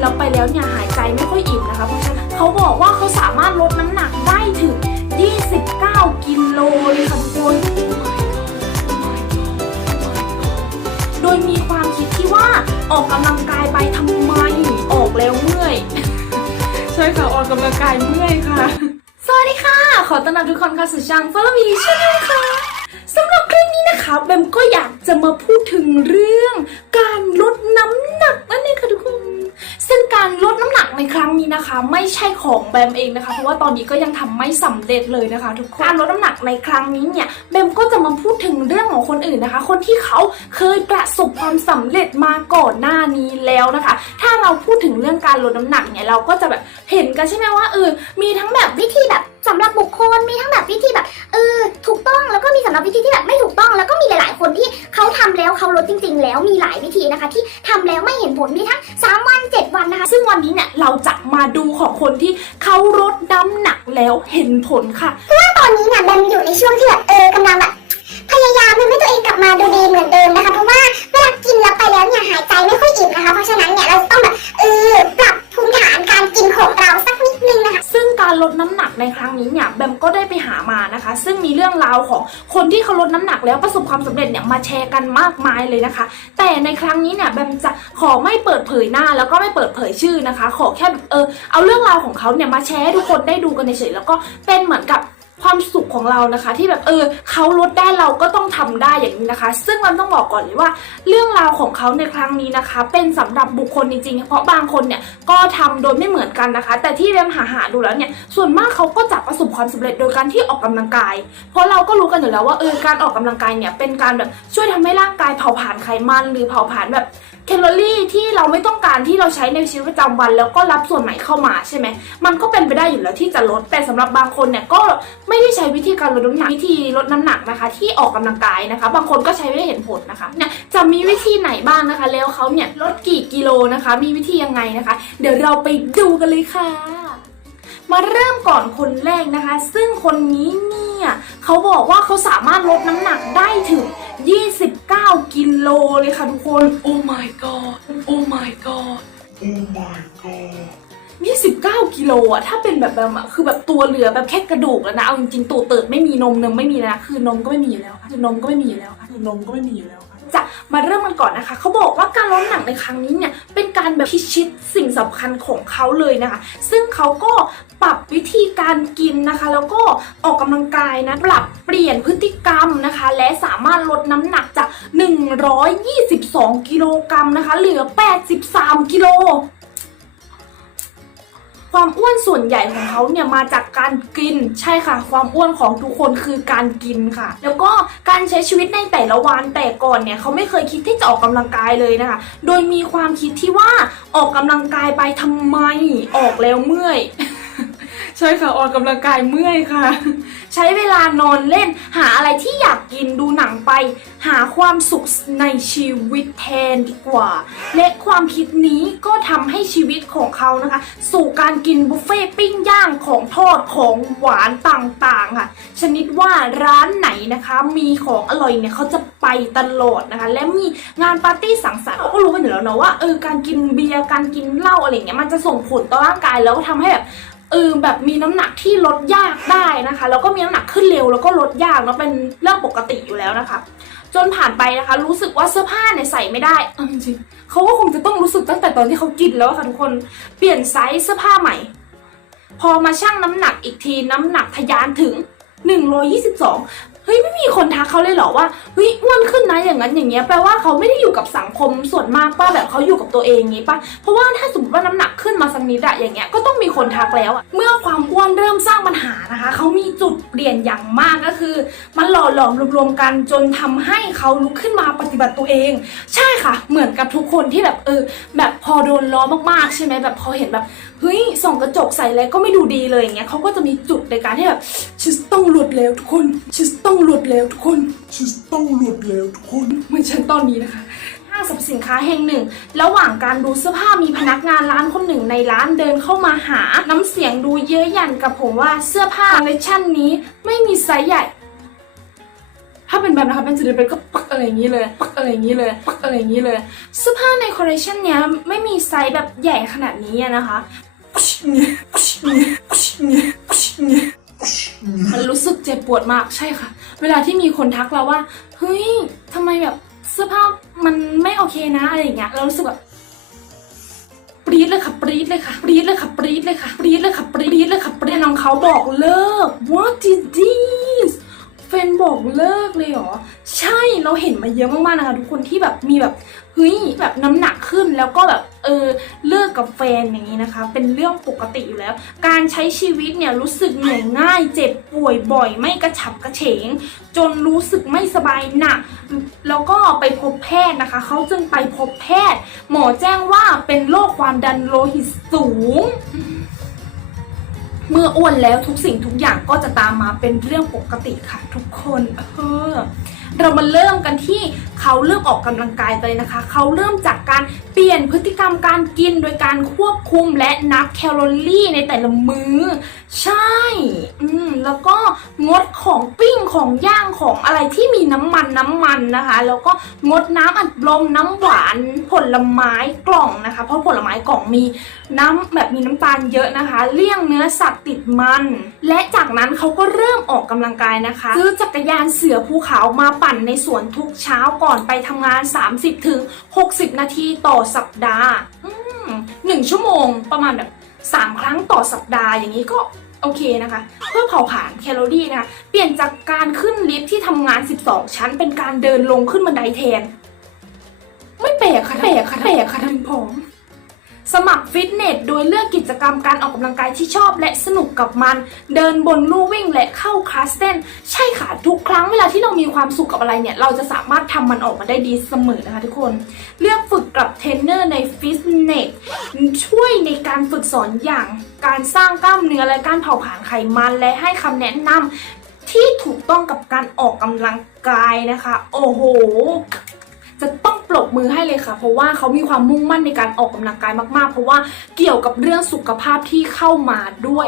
แล้วไปแล้วเนี่ยหายใจไม่ค่อยอิ่มนะคะ เพราะฉะนั้นเขาบอกว่าเขาสามารถลดน้ำหนักได้ถึง 29 กิโลเลยค่ะทุกคนโดยมีความคิดที่ว่าออกกำลังกายไปทำไมออกแล้วเมื่อยใช่ค่ะออกกำลังกายเมื่อยค่ะ สวัสดีค่ะ ขอต้อนรับทุกคนเข้าสู่ช่อง Follow Me ช่วยด้วยค่ะสำหรับคลิปนี้นะคะแบมก็อยากจะมาพูดถึงเรื่องการลดน้ำหนักนั่นเองค่ะทุกคน ซึ่งการลดน้ำหนักในครั้งนี้นะคะ ไม่ใช่ของแบมเองนะคะเพราะว่าตอนนี้ก็ยังทำไม่สำเร็จเลยนะคะทุกคนการลดน้ำหนักในครั้งนี้เนี่ยแบมก็จะมาพูดถึงเรื่องของคนอื่นนะคะ คนที่เขาเคยประสบความสำเร็จมาก่อนหน้านี้แล้วนะคะ ถ้าเราพูดถึงเรื่องการลดน้ำหนักเนี่ยเราก็จะแบบเห็นกันใช่ไหมว่าเออมีทั้งแบบวิธีแบบ สำหรับบุคคลมีทั้งแบบวิธีแบบเออถูกต้องแล้วก็มีสำหรับวิธีที่แบบไม่ถูกต้อง แล้วก็มีหลาย ๆ คนที่เขาทำแล้วเขาลดจริง ๆ แล้วมีหลายวิธีนะคะ ที่ทำแล้วไม่เห็นผลมีทั้ง3วัน7วันนะคะ ซึ่งวันนี้เนี่ยเราจะมาดูของคนที่เขาลดน้ำหนักแล้วเห็นผลค่ะเพราะตอนนี้เนี่ยแบมอยู่ในช่วงที่แบบเออกำลังแบบพยายามทำให้ตัวเองกลับมาดูดีเหมือนเดิมนะคะเพราะว่าเวลากินแล้วไปแล้วเนี่ยหายใจไม่ค่อยอิ่มนะคะ เพราะฉะนั้นเนี่ยเราต้องแบบเออปรับภูมิฐานการกินของเราสัก ลดน้ำหนักในครั้งนี้เนี่ยแบมก็ได้ไปหามานะคะ ซึ่งมีเรื่องราวของคนที่เขาลดน้ำหนักแล้วประสบความสำเร็จเนี่ยมาแชร์กันมากมายเลยนะคะ แต่ในครั้งนี้เนี่ยแบมจะขอไม่เปิดเผยหน้าแล้วก็ไม่เปิดเผยชื่อนะคะ ขอแค่แบบเออเอาเรื่องราวของเขาเนี่ยมาแชร์ให้ทุกคนได้ดูกันเฉยๆแล้วก็เป็นเหมือนกับ ความสุขของเรานะคะ ที่แบบเออเขาลดได้เราก็ต้องทำได้อย่างนี้นะคะ ซึ่งมันต้องบอกก่อนเลยว่า เรื่องราวของเขาในครั้งนี้นะคะ เป็นสำหรับบุคคลจริงๆ เพราะบางคนเนี่ยก็ทำโดยไม่เหมือนกันนะคะ แต่ที่เรมหาหาดูแล้วเนี่ยส่วนมากเขาก็จะประสบความสำเร็จโดยการที่ออกกำลังกาย เพราะเราก็รู้กันอยู่แล้วว่าเออการออกกำลังกายเนี่ยเป็นการแบบช่วยทำให้ร่างกายเผาผลาญไขมันหรือเผาผลาญแบบ แคลอรี่ที่เราไม่ต้องการที่เราใช้ในชีวิตประจำวัน แล้วก็รับส่วนใหม่เข้ามาใช่ไหมมันก็เป็นไปได้อยู่แล้วที่จะลด แต่สำหรับบางคนเนี่ยก็ไม่ได้ใช้วิธีการลดน้ำหนักวิธีลดน้ำหนักนะคะ ที่ออกกำลังกายนะคะ บางคนก็ใช้ไม่ได้เห็นผลนะคะเนี่ยจะมีวิธีไหนบ้างนะคะ แล้วเขาเนี่ยลดกี่กิโลนะคะ มีวิธียังไงนะคะ เดี๋ยวเราไปดูกันเลยค่ะ มาเริ่มก่อนคนแรกนะคะ ซึ่งคนนี้เนี่ยเขาบอกว่าเขาสามารถลดน้ำหนักได้ถึง ลเลยค่ะทุกคน โอ้ my god โอ้ my god Oh my god. 29กิโลอะถ้าเป็นแบบแบบคือแบบตัวเหลือแบบแค่กระดูกแล้วนะ เอาจริงๆตัวเติดไม่มีนมเนมไม่มีแล้วนะคือนมก็ไม่มีอยู่แล้วค่ะคือนมก็ไม่มีอยู่แล้วค่ะคือนมก็ไม่มีอยู่แล้ว จะมาเริ่มกันก่อนนะคะ เขาบอกว่าการลดน้ำหนักในครั้งนี้เนี่ยเป็นการแบบพิชิตสิ่งสำคัญของเขาเลยนะคะ ซึ่งเขาก็ปรับวิธีการกินนะคะ แล้วก็ออกกำลังกายนะ ปรับเปลี่ยนพฤติกรรมนะคะ และสามารถลดน้ำหนักจาก 122 กิโลกรัมนะคะ เหลือ 83 กิโล ความอ้วนส่วนใหญ่ของเขาเนี่ยมาจากการกินใช่ค่ะ ความอ้วนของทุกคนคือการกินค่ะ แล้วก็การใช้ชีวิตในแต่ละวันแต่ก่อนเนี่ยเขาไม่เคยคิดที่จะออกกำลังกายเลยนะคะ โดยมีความคิดที่ว่าออกกำลังกายไปทำไมออกแล้วเมื่อย ใช่ค่ะออกกำลังกายเมื่อยค่ะ ใช้เวลานอนเล่น หาอะไรที่อยากกินดูหนังไป หาความสุขในชีวิตแทนดีกว่า และความคิดนี้ก็ทำให้ชีวิตของเขานะคะ สู่การกินบุฟเฟ่ต์ปิ้งย่างของทอดของหวานต่างๆค่ะ ชนิดว่าร้านไหนนะคะ มีของอร่อยเนี่ยเขาจะไปตลอดนะคะ และมีงานปาร์ตี้สังสรรค์เราก็รู้กันอยู่แล้วเนาะว่าเออการกินเบียร์การกินเหล้าอะไรเงี้ยมันจะส่งผลต่อร่างกายแล้วก็ทำให้แบบ เออแบบมีน้ำหนักที่ลดยากได้นะคะ แล้วก็มีน้ำหนักขึ้นเร็วแล้วก็ลดยากเนาะเป็นเรื่องปกติอยู่แล้วนะคะ จนผ่านไปนะคะ รู้สึกว่าเสื้อผ้าเนี่ยใส่ไม่ได้จริงเขาก็คงจะต้องรู้สึกตั้งแต่ตอนที่เขากินแล้วค่ะทุกคนเปลี่ยนไซส์เสื้อผ้าใหม่ พอมาชั่งน้ำหนักอีกทีน้ำหนักทะยานถึง122 เฮ้ยไม่มีคนทักเขาเลยเหรอว่าเฮ้ยอ้วนขึ้นนะอย่างนั้นอย่างเงี้ยแปลว่าเขาไม่ได้อยู่กับสังคมส่วนมากป้าแบบเขาอยู่กับตัวเองงี้ป่ะเพราะว่าถ้าสมมติว่าน้ำหนักขึ้นมาสักนิดอะอย่างเงี้ยก็ต้องมีคนทักแล้วอะเมื่อความอ้วนเริ่มสร้างปัญหานะคะเขามีจุดเปลี่ยนอย่างมากก็คือ มันหล่อหลอมรวมๆกันจนทำให้เขาลุกขึ้นมาปฏิบัติตัวเอง ใช่ค่ะ เหมือนกับทุกคนที่แบบเออแบบพอโดนล้อมากๆใช่ไหมแบบพอเห็นแบบ เฮ้ยส่องกระจกใส่อะไรก็ไม่ดูดีเลยอย่างเงี้ยเขาก็จะมีจุดในการที่แบบฉันต้องหลุดแล้วทุกคนฉันต้องหลุดแล้วทุกคนฉันต้องหลุดแล้วทุกคนเหมือนฉันตอนนี้นะคะห้างสรรพสินค้าแห่งหนึ่ง ระหว่างการดูเสื้อผ้ามีพนักงานร้านคนหนึ่งในร้านเดินเข้ามาหา น้ำเสียงดูเย้ยหยันกับผมว่าเสื้อผ้าคอลเลคชันนี้ไม่มีไซส์ใหญ่ถ้าเป็นแบบนะคะเป็นจะเดินไปก็ปักอะไรอย่างนี้เลยปักอะไรอย่างนี้เลยปักอะไรอย่างนี้เลยเสื้อผ้าในคอลเลคชันเนี้ยไม่มีไซส์แบบใหญ่ขนาดนี้อะนะคะ มันรู้สึกเจ็บปวดมากใช่ค่ะ เวลาที่มีคนทักเราว่า เฮ้ยทำไมแบบเสื้อผ้ามันไม่โอเคนะอะไรอย่างเงี้ย เรารู้สึกแบบปรี๊ดเลยค่ะปรี๊ดเลยค่ะปรี๊ดเลยค่ะปรี๊ดเลยค่ะปรี๊ดเลยค่ะปรี๊ดเลยค่ะปรี๊ดน้องเขาบอกเลิก what did you เฟนบอกเลิกเลยเหรอ ใช่เราเห็นมาเยอะมากๆนะคะ ทุกคนที่แบบมีแบบเฮ้ยแบบน้ำหนักขึ้นแล้วก็แบบเออเลิกกับแฟนอย่างนี้นะคะ เป็นเรื่องปกติอยู่แล้ว การใช้ชีวิตเนี่ยรู้สึกเหนื่อยง่าย เจ็บป่วยบ่อย ไม่กระฉับกระเฉง จนรู้สึกไม่สบายหนักแล้วก็ไปพบแพทย์นะคะเขาจึงไปพบแพทย์ หมอแจ้งว่าเป็นโรคความดันโลหิตสูง เมื่ออ้วนแล้วทุกสิ่งทุกอย่างก็จะตามมาเป็นเรื่องปกติค่ะทุกคนเออเรามาเริ่มกันที่เขาเริ่มออกกำลังกายไปนะคะ เขาเริ่มจากการเปลี่ยนพฤติกรรมการกินโดยการควบคุมและนับแคลอรี่ในแต่ละมือ้อ ใช่ อืม แล้วก็งดของปิ้งของย่างของอะไรที่มีน้ำมันน้ำมันนะคะ แล้วก็งดน้ำอัดลมน้ำหวานผลไม้กล่องนะคะ เพราะผลไม้กล่องมีน้ำแบบมีน้ำตาลเยอะนะคะ เลี่ยงเนื้อสัตว์ติดมัน และจากนั้นเขาก็เริ่มออกกำลังกายนะคะซื้อจักรยานเสือภูเขามาปั่นในสวนทุกเช้าก่อนไปทำงาน 30ถึง60 นาทีต่อสัปดาห์หนึ่งชั่วโมงประมาณแบบ3 ครั้งต่อสัปดาห์อย่างนี้ก็ โอเคนะคะ เพื่อเผาผลาญแคลอรี่นะคะ เปลี่ยนจากการขึ้นลิฟท์ที่ทำงาน 12 ชั้น เป็นการเดินลงขึ้นบันไดแทน ไม่แปลกค่ะแปลกค่ะแปลกค่ะถึงผอม สมัครฟิตเนสโดยเลือกกิจกรรมการออกกำลังกายที่ชอบและสนุกกับมัน เดินบนลู่วิ่งและเข้าคลาสเต้น ใช่ค่ะทุกครั้งเวลาที่เรามีความสุขกับอะไรเนี่ย เราจะสามารถทำมันออกมาได้ดีเสมอนะคะทุกคน เลือกฝึกกับเทรนเนอร์ในฟิตเนสช่วยในการฝึกสอนอย่างการสร้างกล้ามเนื้อและการเผาผลาญไขมันและให้คำแนะนำที่ถูกต้องกับการออกกำลังกายนะคะ โอ้โห จะต บมือให้เลยค่ะ เพราะว่าเขามีความมุ่งมั่นในการออกกำลังกายมากๆ เพราะว่าเกี่ยวกับเรื่องสุขภาพที่เข้ามาด้วย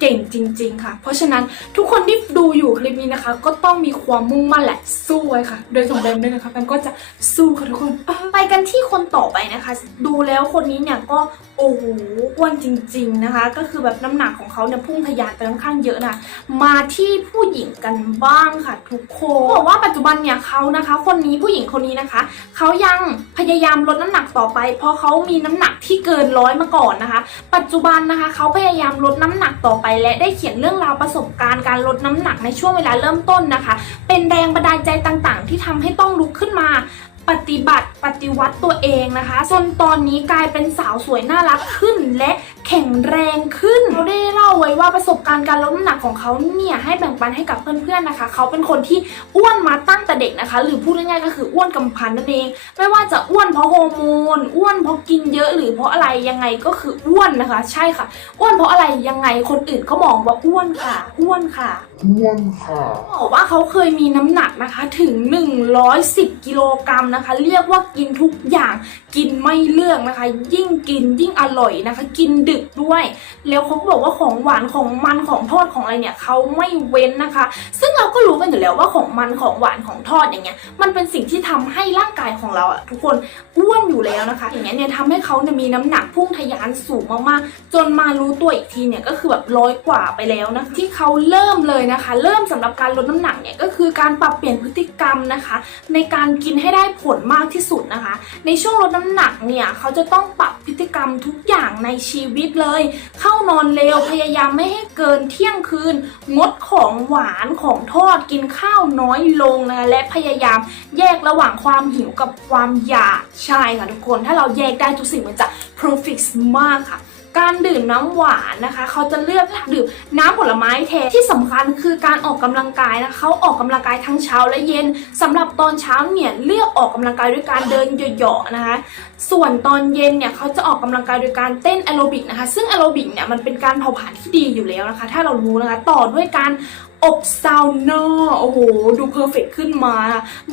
เก่งจริง ๆ ค่ะ เพราะฉะนั้นทุกคนที่ดูอยู่คลิปนี้นะคะ ก็ต้องมีความมุ่งมั่นและสู้ไว้ค่ะ โดยสมบูรณ์ด้วยนะคะแบมก็จะสู้ค่ะทุกคน ไปกันที่คนต่อไปนะคะ ดูแล้วคนนี้เนี่ยก็ โอ้โหอ้วนจริง ๆนะคะ ก็คือแบบน้ำหนักของเขาเนี่ยพุ่งทะยานไปค่อนข้างเยอะนะมาที่ผู้หญิงกันบ้างค่ะ ทุกคนบอกว่าปัจจุบันเนี่ยเขานะคะ คนนี้ผู้หญิงคนนี้นะคะเขายังพยายามลดน้ำหนักต่อไป เพราะเขามีน้ำหนักที่เกินร้อยมาก่อนนะคะ ปัจจุบันนะคะเขาพยายามลดน้ำหนักต่อไป และได้เขียนเรื่องราวประสบการณ์การลดน้ำหนักในช่วงเวลาเริ่มต้นนะคะ เป็นแรงบันดาลใจต่างๆ ที่ทำให้ต้องลุกขึ้นมาป ฏิบัติปฏิวัติตัวเองนะคะ จนตอนนี้กลายเป็นสาวสวยน่ารักขึ้นและแข็งแรงขึ้นเขาได้เล่าไว้ว่าประสบการณ์การลดน้ำหนักของเขาเนี่ยให้แบ่งปันให้กับเพื่อนๆนะคะ เขาเป็นคนที่อ้วนมาตั้งแต่เด็กนะคะ หรือพูดง่ายๆก็คืออ้วนกำพันนั่นเอง ไม่ว่าจะอ้วนเพราะฮอร์โมนอ้วนเพราะกินเยอะหรือเพราะอะไรยังไงก็คืออ้วนนะคะ ใช่ค่ะ อ้วนเพราะอะไรยังไงคนอื่นก็มองว่าอ้วนค่ะ อ้วนค่ะอ้วนค่ะบอกว่าเขาเคยมีน้ำหนักนะคะถึง 110 กิโลกรัมนะคะเรียกว่ากินทุกอย่างกินไม่เลือกนะคะ ยิ่งกินยิ่งอร่อยนะคะ กินดึกด้วย แล้วเขาก็บอกว่าของหวานของมันของทอดของอะไรเนี่ยเขาไม่เว้นนะคะ ซึ่งเราก็รู้กันอยู่แล้วว่าของมันของหวานของทอดอย่างเงี้ยมันเป็นสิ่งที่ทำให้ร่างกายของเราอะทุกคนอ้วนอยู่แล้วนะคะ อย่างเงี้ยเนี่ยทำให้เขาเนี่ยมีน้ำหนักพุ่งทะยานสูงมากๆจนมารู้ตัวอีกทีเนี่ยก็คือแบบร้อยกว่าไปแล้วนะที่เขาเริ่มเลยนะคะ เริ่มสำหรับการลดน้ำหนักเนี่ยก็คือการปรับเปลี่ยนพฤติกรรมนะคะ ในการกินให้ได้ผลมากที่สุดนะคะ ในช่วงลดน้ำหนักเนี่ยเขาจะต้องปรับพฤติกรรมทุกอย่างในชีวิตเลย เข้านอนเร็วพยายามไม่ให้เกินเที่ยงคืน งดของหวานของทอดกินข้าวน้อยลงนะคะและพยายามแยกระหว่างความหิวกับความอยากใช่ค่ะทุกคน ถ้าเราแยกได้ทุกสิ่งมันจะ perfect มากค่ะ การดื่มน้ำหวานนะคะ เขาจะเลือกดื่มน้ำผลไม้แทนที่สำคัญคือการออกกำลังกายนะคะเขาออกกำลังกายทั้งเช้าและเย็นสำหรับตอนเช้าเนี่ยเลือกออกกำลังกายด้วยการเดินเหยาะๆนะคะ ส่วนตอนเย็นเนี่ยเขาจะออกกำลังกายโดยการเต้นแอโรบิกนะคะ ซึ่งแอโรบิกเนี่ยมันเป็นการเผาผลาญที่ดีอยู่แล้วนะคะ ถ้าเรารู้นะคะ ต่อด้วยการ อบซาวน่าโอ้โห ดูเพอร์เฟกขึ้นมา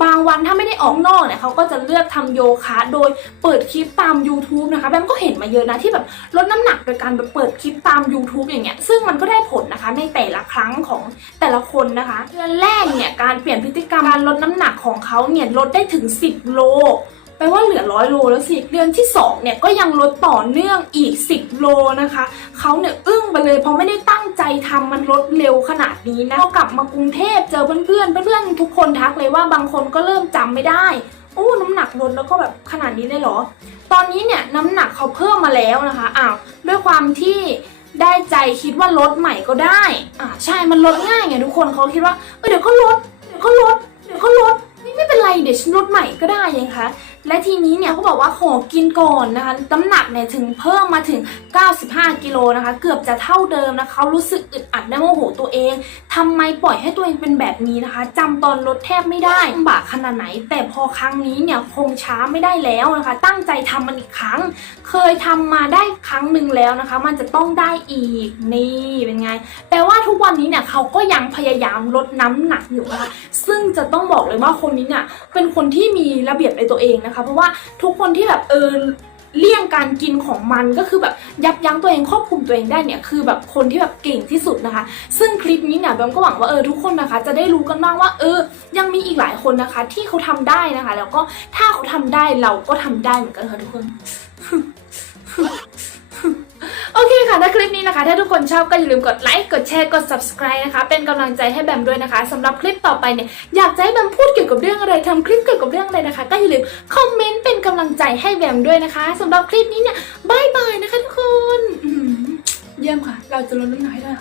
บางวันถ้าไม่ได้ออกนอกเนี่ยเขาก็จะเลือกทำโยคะโดยเปิดคลิปตาม YouTube นะคะแบมก็เห็นมาเยอะนะที่แบบลดน้ำหนักโดยการแบบเปิดคลิปตาม YouTube อย่างเงี้ยซึ่งมันก็ได้ผลนะคะในแต่ละครั้งของแต่ละคนนะคะเดือนแรกเนี่ยการเปลี่ยนพฤติกรรมการลดน้ำหนักของเขาเนี่ยลดได้ถึง 10 โล แปลว่าเหลือร้อยโลแล้วสิ เดือนที่2เนี่ยก็ยังลดต่อเนื่องอีก 10 โลนะคะเขาเนี่ยอึ้งไปเลยเพราะไม่ได้ตั้งใจทำมันลดเร็วขนาดนี้นะกลับมากรุงเทพเจอเพื่อนๆเพื่อนๆทุกคนทักเลยว่าบางคนก็เริ่มจำไม่ได้โอ้น้ำหนักลดแล้วก็แบบขนาดนี้เลยเหรอ ตอนนี้เนี่ยน้ำหนักเขาเพิ่มมาแล้วนะคะอ้าวด้วยความที่ได้ใจคิดว่าลดใหม่ก็ได้อ่าใช่มันลดง่ายไงทุกคนเขาคิดว่าเออเดี๋ยวก็ลดเดี๋ยวก็ลดเดี๋ยวก็ลดไม่ไม่เป็นไรเดี๋ยวฉันลดใหม่ก็ได้ยังคะ และทีนี้เนี่ยเขาบอกว่าขอกินก่อนนะคะน้ำหนักเนี่ยถึงเพิ่มมาถึง 95 กิโลนะคะ เกือบจะเท่าเดิมนะคะเขารู้สึกอึดอัดและโมโหตัวเองทำไมปล่อยให้ตัวเองเป็นแบบนี้นะคะจำตอนลดแทบไม่ได้ลำบากขนาดไหน แต่พอครั้งนี้เนี่ยคงช้าไม่ได้แล้วนะคะ ตั้งใจทำมันอีกครั้ง เคยทำมาได้ครั้งหนึ่งแล้วนะคะ มันจะต้องได้อีกนี่เป็นไงแปลว่าทุกวันนี้เนี่ยเขาก็ยังพยายามลดน้ำหนักอยู่นะคะซึ่งจะต้องบอกเลยว่าคนนี้เนี่ยเป็นคนที่มีระเบียบในตัวเองนะคะเพราะว่าทุกคนที่แบบเออเลี่ยงการกินของมันก็คือแบบยับยั้งตัวเองควบคุมตัวเองได้เนี่ยคือแบบคนที่แบบเก่งที่สุดนะคะ ซึ่งคลิปนี้เนี่ยแบมก็หวังว่าเออทุกคนนะคะ จะได้รู้กันบ้างว่า เออ ยังมีอีกหลายคนนะคะ ที่เขาทำได้นะคะ แล้วก็ถ้าเขาทำได้เราก็ทำได้เหมือนกันค่ะทุกคน นะคะ ถ้าทุกคนชอบก็อย่าลืมกดไลค์กดแชร์กด subscribe นะคะ เป็นกำลังใจให้แบมด้วยนะคะสำหรับคลิปต่อไปเนี่ยอยากจะให้แบมพูดเกี่ยวกับเรื่องอะไรทำคลิปเกี่ยวกับเรื่องอะไรนะคะ ก็อย่าลืมคอมเมนต์เป็นกำลังใจให้แบมด้วยนะคะสำหรับคลิปนี้เนี่ยบายบายนะคะทุกคนเยี่ยมค่ะ เราจะลดน้ำหนักให้ได้